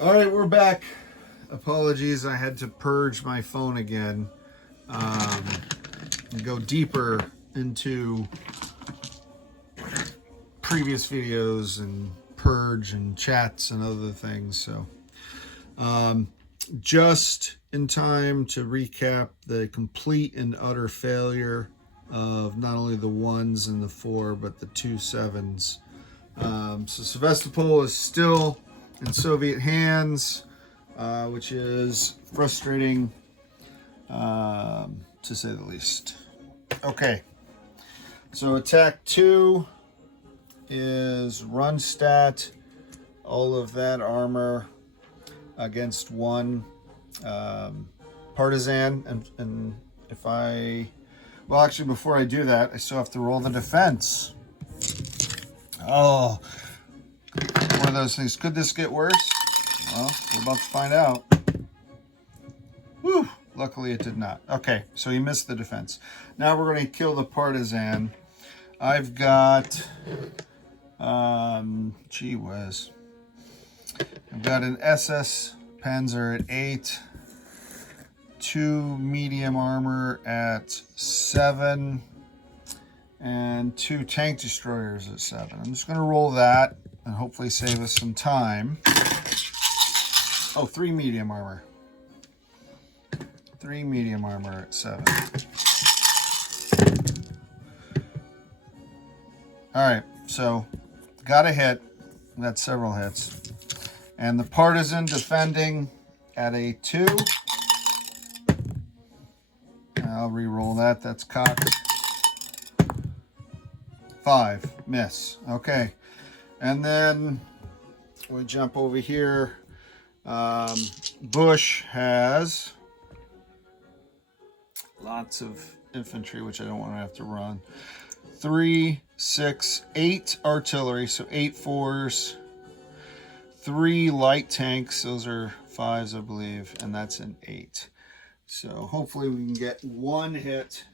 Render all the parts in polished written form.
All right, we're back. Apologies, I had to purge my phone again. And go deeper into previous videos and purge and chats and other things. So just in time to recap the complete and utter failure of not only the 1s and the 4, but the 2 7s. So Sevastopol is still in Soviet hands, which is frustrating, to say the least. Okay, so attack 2 is run stat, all of that armor against 1 partisan, and if I, well, actually before I do that, I still have to roll the defense. Oh, one of those things. Could this get worse? Well, we're about to find out. Whew. Luckily it did not. Okay, so he missed the defense. Now we're going to kill the partisan. I've got, gee whiz. I've got an SS Panzer at 8, 2 medium armor at 7, and 2 tank destroyers at 7. I'm just going to roll that and hopefully save us some time. Oh, 3 medium armor. 3 medium armor at 7. Alright, so got a hit. Got several hits. And the partisan defending at a 2. I'll re-roll that. That's cocked. 5. Miss. Okay. And then we jump over here. Bush has lots of infantry, which I don't want to have to run. 3, 6, 8 artillery, so 8 4s. 3 light tanks, those are 5s, I believe, and that's an 8. So hopefully we can get 1 hit.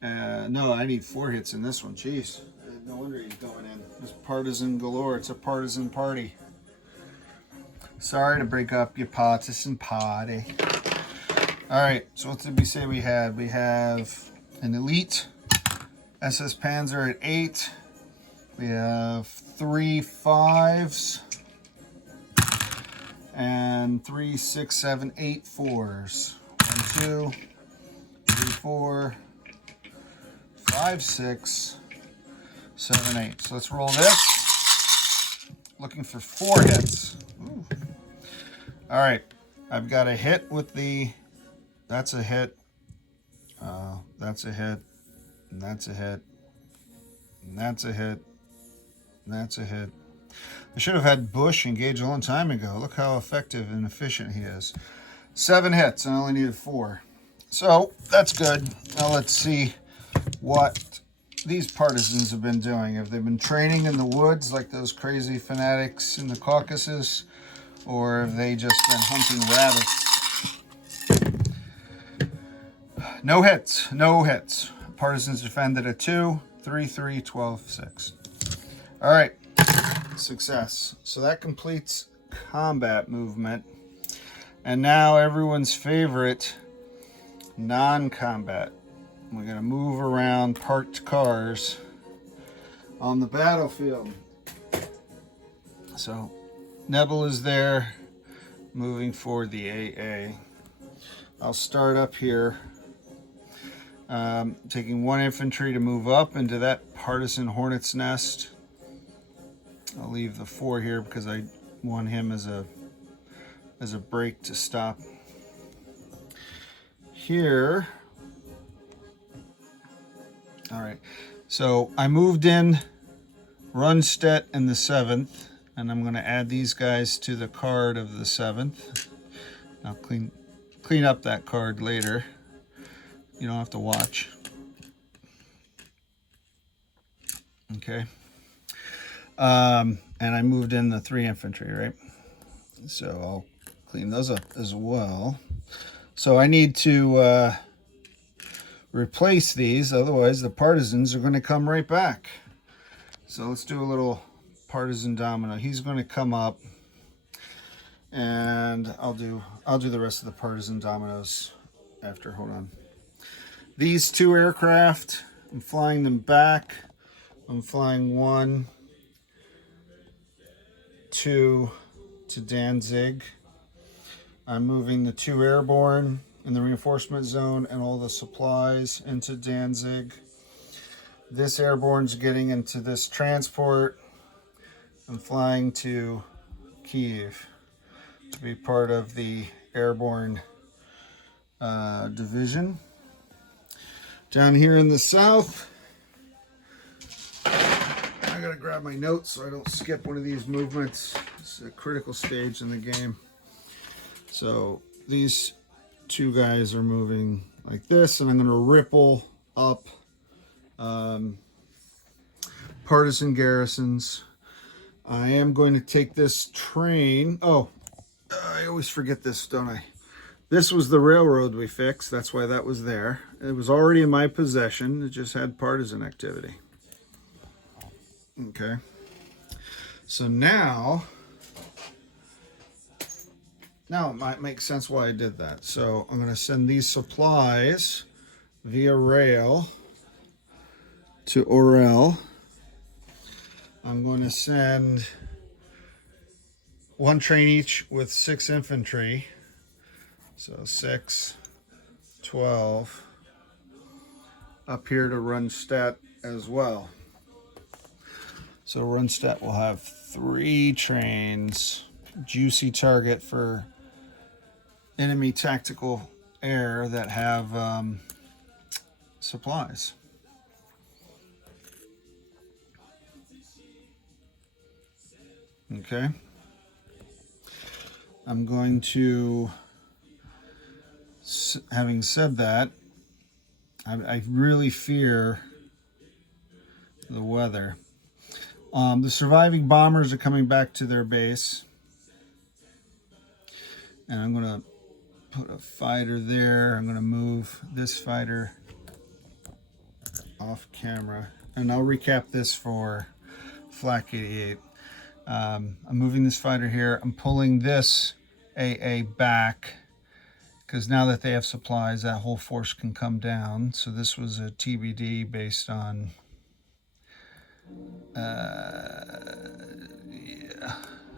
No, I need 4 hits in this one. Jeez, no wonder he's going in. It's partisan galore. It's a partisan party. Sorry to break up your partisan party. All right, so what did we say we had? We have an elite SS Panzer at 8. We have 3 5s and 3 6 7 8 4s. 1 2 3 4 5 6 7 8. So let's roll this. Looking for 4 hits. Ooh. All right, I've got a hit with the, that's a hit, that's a hit, and that's a hit, and that's a hit, and that's a hit. I should have had Bush engage a long time ago. Look how effective and efficient he is. 7 hits, and I only needed 4. So that's good. Now let's see what these partisans have been doing. Have they been training in the woods like those crazy fanatics in the Caucasus? Or have they just been hunting rabbits? No hits. No hits. Partisans defended at 2, 3, 3, 12, 6. All right. Success. So that completes combat movement. And now everyone's favorite, non-combat. We're going to move around parked cars on the battlefield. So Nebel is there, moving for the AA. I'll start up here, taking 1 infantry to move up into that partisan hornet's nest. I'll leave the 4 here because I want him as a break to stop. Here, all right, so I moved in Rundstedt in the 7th. And I'm going to add these guys to the card of the 7th. I'll clean up that card later. You don't have to watch. Okay. And I moved in the 3 infantry, right? So I'll clean those up as well. So I need to replace these, otherwise the partisans are going to come right back. So let's do a little partisan domino. He's going to come up And I'll do the rest of the partisan dominoes after. Hold on. These two aircraft, I'm flying them back. I'm flying 1, 2 to Danzig. I'm moving the 2 airborne in the reinforcement zone and all the supplies into Danzig. This airborne's getting into this transport. I'm flying to Kiev to be part of the airborne division. Down here in the south, I gotta grab my notes so I don't skip one of these movements. It's a critical stage in the game. So these 2 guys are moving like this, and I'm gonna ripple up partisan garrisons. I am going to take this train. Oh, I always forget this, don't I? This was the railroad we fixed. That's why that was there. It was already in my possession. It just had partisan activity. Okay. So now it might make sense why I did that. So I'm going to send these supplies via rail to Orel. I'm going to send 1 train each with 6 infantry. So 6, 12 up here to Rundstedt as well. So Rundstedt will have 3 trains. Juicy target for enemy tactical air that have supplies. Okay. I'm going to, having said that, I really fear the weather. The surviving bombers are coming back to their base. And I'm going to put a fighter there. I'm going to move this fighter off camera. And I'll recap this for Flak 88. I'm moving this fighter here. I'm pulling this AA back because now that they have supplies, that whole force can come down. So this was a TBD based on yeah,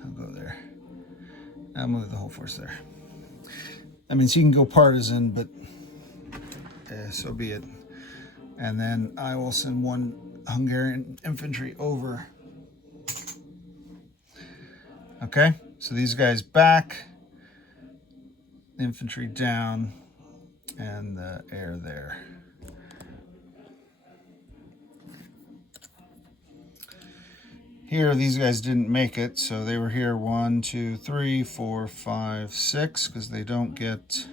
I'll go there. I'll move the whole force there. I mean, so you can go partisan, but so be it. And then I will send 1 Hungarian infantry over. Okay, so these guys back, infantry down, and the air there. Here, these guys didn't make it, so they were here 1, 2, 3, 4, 5, 6, because they don't get.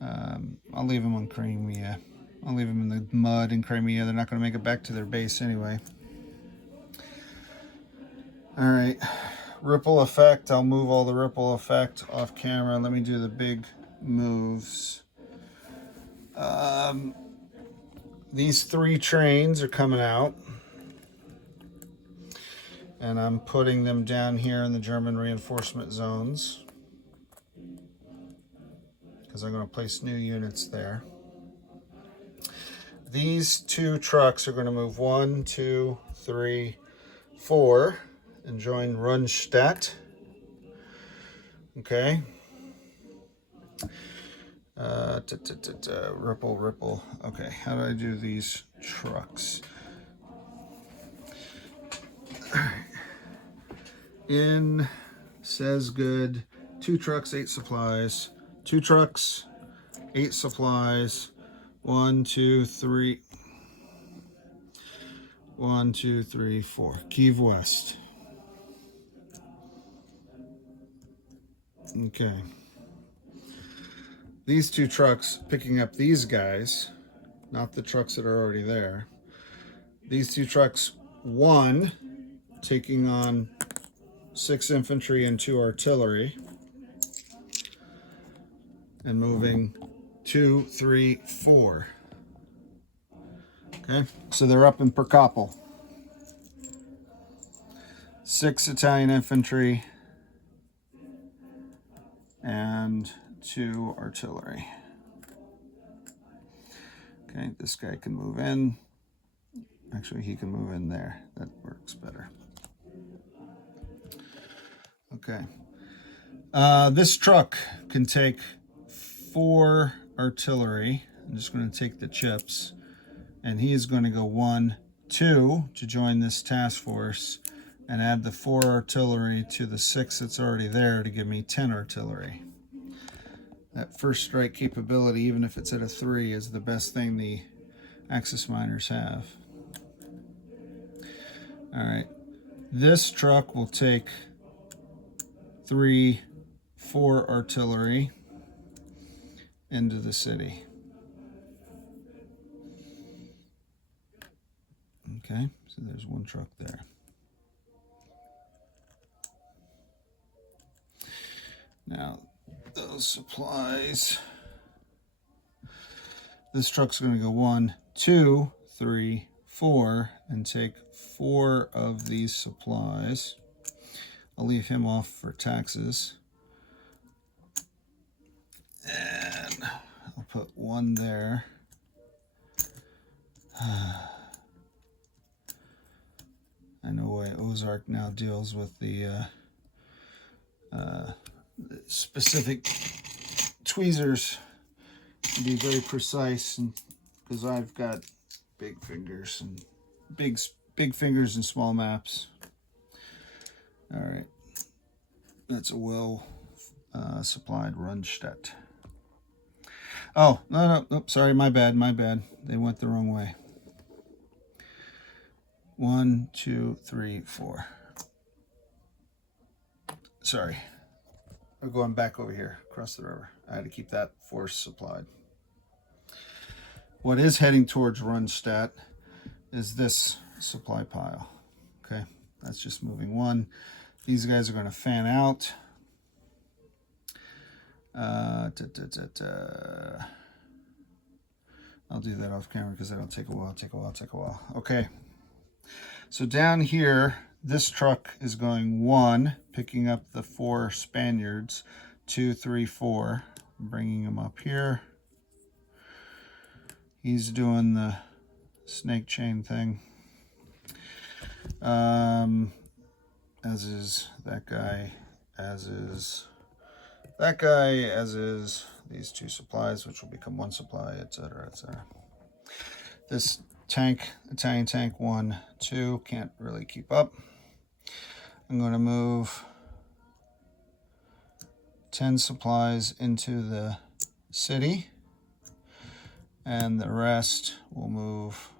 I'll leave them on Crimea. I'll leave them in the mud in Crimea. They're not going to make it back to their base anyway. All right, ripple effect. I'll move all the ripple effect off camera. Let me do the big moves. These 3 trains are coming out. And I'm putting them down here in the German reinforcement zones because I'm going to place new units there. These 2 trucks are going to move 1, 2, 3, 4 and join Rundstedt. Okay. Ripple. Okay, how do I do these trucks? In says good. 2 trucks, 8 supplies. 2 trucks, 8 supplies. 1, 2, 3. 1, 2, 3, 4. Kiev West. Okay. These 2 trucks picking up these guys, not the trucks that are already there. These 2 trucks, 1 taking on 6 infantry and 2 artillery, and moving 2, 3, 4. Okay, so they're up in Perkopol. 6 Italian infantry, and 2 artillery. Okay, this guy can move in. Actually, he can move in there. That works better. Okay. This truck can take 4 artillery. I'm just going to take the chips. And he is going to go 1, 2 to join this task force and add the 4 artillery to the 6 that's already there to give me 10 artillery. That first strike capability, even if it's at a 3, is the best thing the Axis miners have. All right, this truck will take 3, 4 artillery into the city. Okay, so there's 1 truck there. Now, those supplies. This truck's going to go 1, 2, 3, 4 and take 4 of these supplies. I'll leave him off for taxes. And I'll put 1 there. I know why Ozark now deals with the specific tweezers to be very precise, and because I've got big fingers and big fingers and small maps. All right, that's a well supplied Rundstedt. Oh, no, sorry, my bad. They went the wrong way. 1, 2, 3, 4. Sorry. I'm going back over here, across the river. I had to keep that force supplied. What is heading towards Rundstedt is this supply pile. Okay, that's just moving 1. These guys are going to fan out. I'll do that off camera because that'll take a while. Okay. So down here, this truck is going 1, picking up the 4 Spaniards, 2, 3, 4, bringing them up here. He's doing the snake chain thing, as is that guy, as is that guy, as is these 2 supplies, which will become 1 supply, etc., etc. This tank, Italian tank 1, 2, can't really keep up. I'm going to move 10 supplies into the city, and the rest will move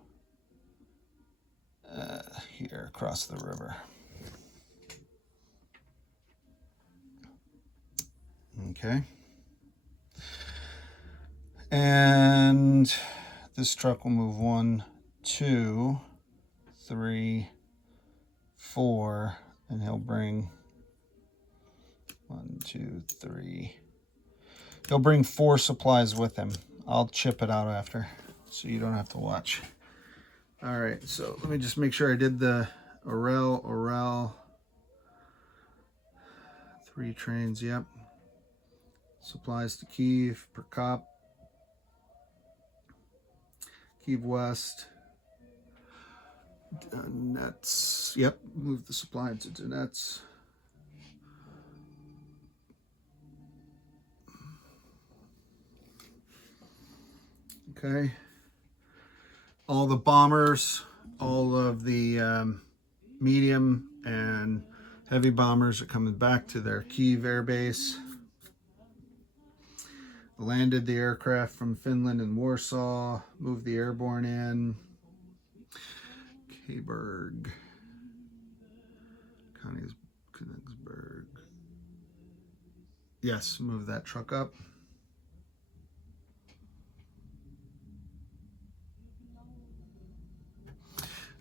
here across the river. Okay. And this truck will move 1, 2, 3, 4, and he'll bring 1, 2, 3. He'll bring 4 supplies with him. I'll chip it out after, so you don't have to watch. All right, so let me just make sure I did the Orel. 3 trains, yep. Supplies to Kiev, Prokop, Kiev West, Donetsk. Yep, move the supply to Donetsk. Okay. All the bombers, all of the medium and heavy bombers are coming back to their Kiev air base. Landed the aircraft from Finland and Warsaw, moved the airborne in. Kayberg, Königsberg. Yes, move that truck up.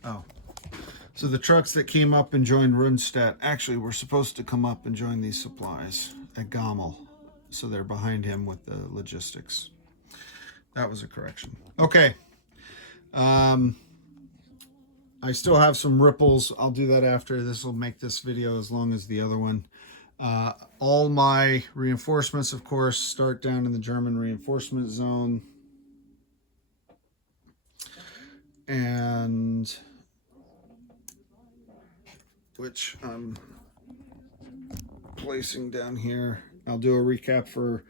Oh, so the trucks that came up and joined Rundstedt actually were supposed to come up and join these supplies at Gommel. So they're behind him with the logistics. That was a correction. Okay. I still have some ripples. I'll do that after. This will make this video as long as the other one. All my reinforcements, of course, start down in the German reinforcement zone. And which I'm placing down here. I'll do a recap for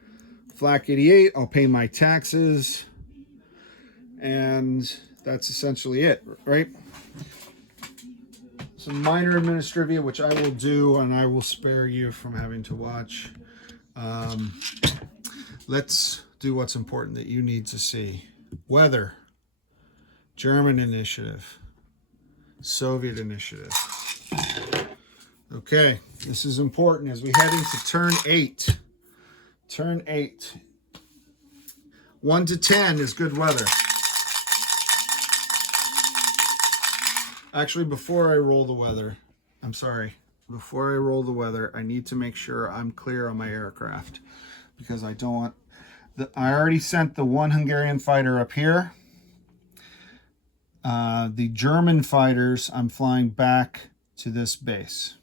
Flak 88. I'll pay my taxes. And that's essentially it, right? Some minor administrivia, which I will do, and I will spare you from having to watch. Let's do what's important that you need to see. Weather, German initiative, Soviet initiative. Okay, this is important as we head into turn 8. Turn 8. 1 to 10 is good weather. Actually, before I roll the weather, before I roll the weather, I need to make sure I'm clear on my aircraft, because I don't want I already sent the one Hungarian fighter up here. The German fighters, I'm flying back to this base.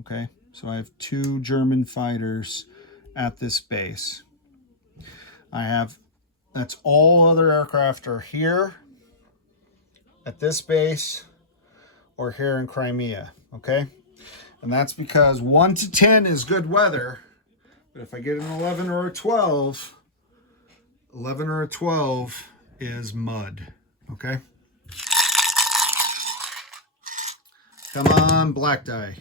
Okay, so I have 2 German fighters at this base. That's all other aircraft are here at this base or here in Crimea, okay? And that's because 1 to 10 is good weather, but if I get an 11 or a 12, 11 or a 12 is mud, okay? Come on, black die.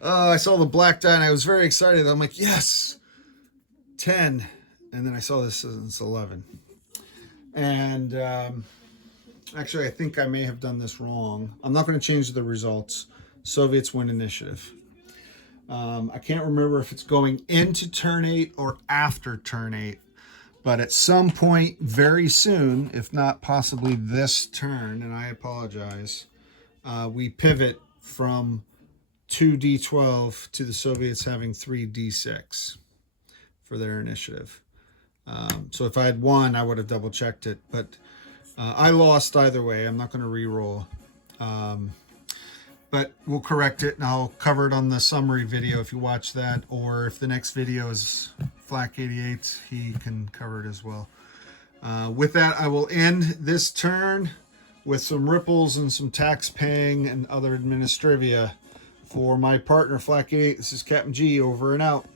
I saw the black die and I was very excited. I'm like, yes, 10. And then I saw this and it's 11. And actually, I think I may have done this wrong. I'm not going to change the results. Soviets win initiative. I can't remember if it's going into turn 8 or after turn 8. But at some point very soon, if not possibly this turn, and I apologize, we pivot from 2d12 to the Soviets having 3d6 for their initiative. So if I had won, I would have double checked it. But I lost either way. I'm not going to re-roll. But we'll correct it, and I'll cover it on the summary video if you watch that. Or if the next video is Flak 88, he can cover it as well. With that, I will end this turn with some ripples and some tax paying and other administrivia for my partner, Flak 88. This is Captain G, over and out.